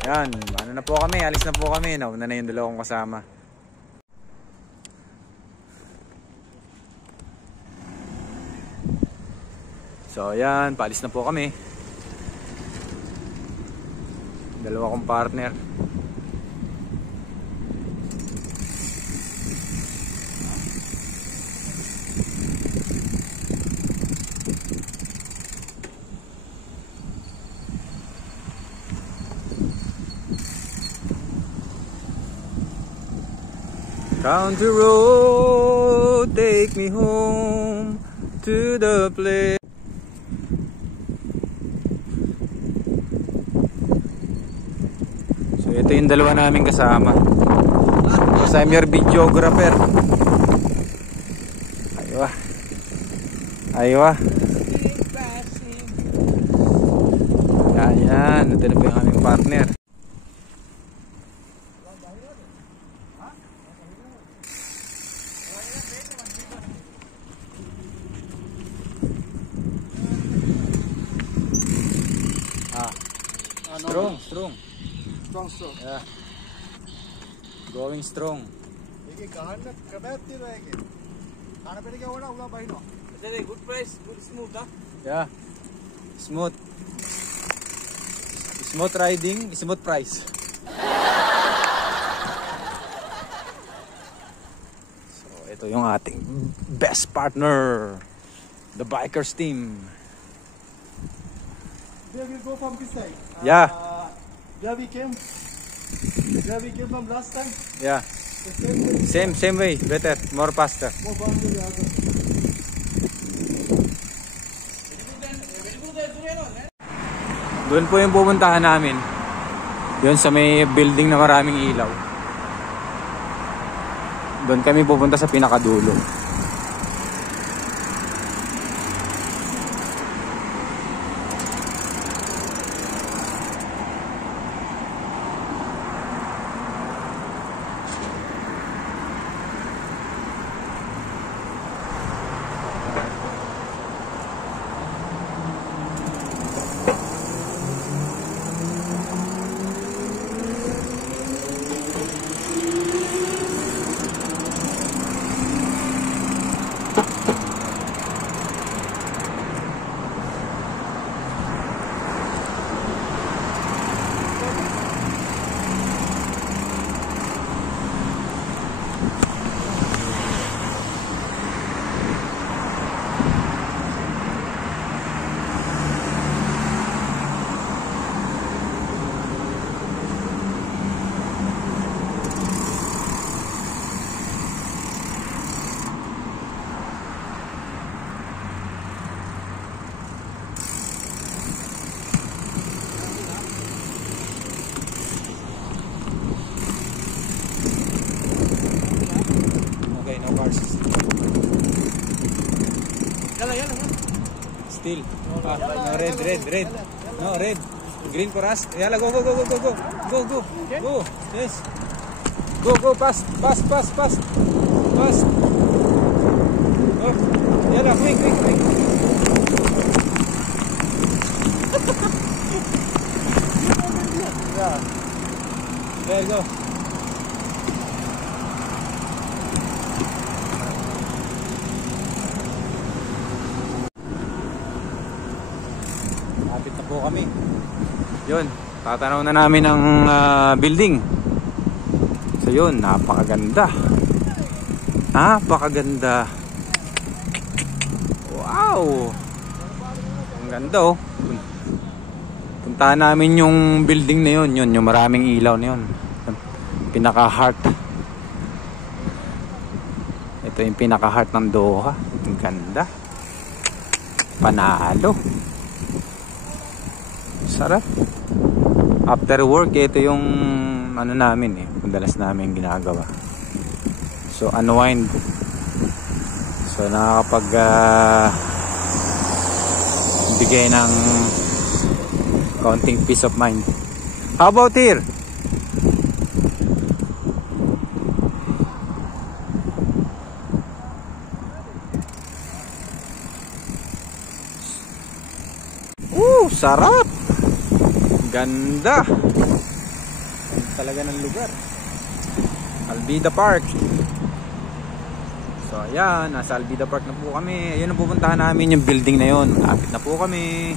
Yan, ano na po kami, alis na po kami. Nauna na yung dalawang kasama. So yan, paalis na po kami. Dalawa kong partner. Country road, take me home to the place. So ito yung dalawa naming kasama. So I'm your videographer. Aywa. Aywa. Yan, ito na po yung aming partner. Strong. Yeah. Going strong. Good price, good smooth, huh? Yeah. Smooth. Smooth riding, smooth price. So, ito yung ating best partner. The bikers team. Where we go from this side? Yeah. Where we came from last time? Yeah. Same way. Better. More faster. More faster, yeah. Doon po yung pupuntahan namin. Doon sa may building na maraming ilaw. Doon kami pupunta sa pinakadulo. Still. No, red. No, red. Green for us. Yala, go. Go. Yes. Go, pass. Go. Yala, quick. Yeah. There, go. Lapit na po kami. Yun, tatanaw na namin ang building. So yun, napakaganda. Wow. Ang ganda oh. Puntahan namin yung building na yun, yung maraming ilaw na yun. Pinaka-heart. Ito yung pinaka-heart ng Doha. Ang ganda. Panalo. Sarap. After work, ito yung ano namin madalas namin ginagawa. So unwind. So nakakapag bigay ng konting peace of mind. How about here? Sarap. Ganda. Ganda talaga ng lugar. Albida Park. So ayan, nasa Albida Park na po kami. Ayun ang pupuntahan namin, yung building na yun. Malapit na po kami.